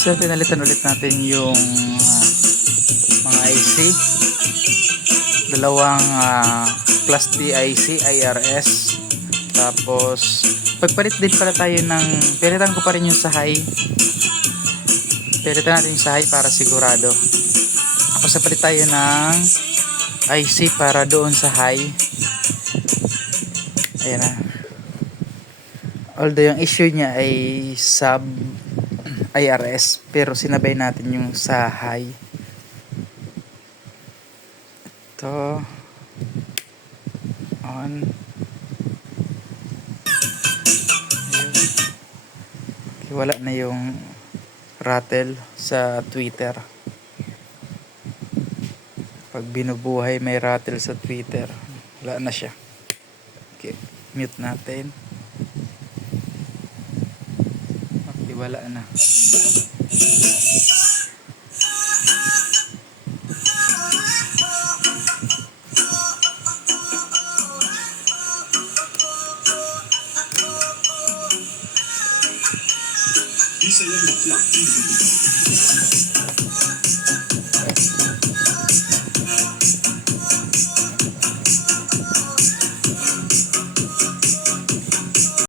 So pinalitan ulit natin yung mga IC, dalawang Class D IC IRS. Tapos pagpalit din pala tayo ng, pilitan ko pa rin yung sahay, pilitan natin yung sahay para sigurado. Tapos palit tayo ng IC para doon sa high. Ayan na. Although yung issue niya ay sub IRS, pero sinabay natin yung sa high. Ito on. Okay, wala na yung rattle sa Twitter. Pag binubuhay may rattle sa Twitter, wala na siya. Okay, mute natin. Okay, wala na.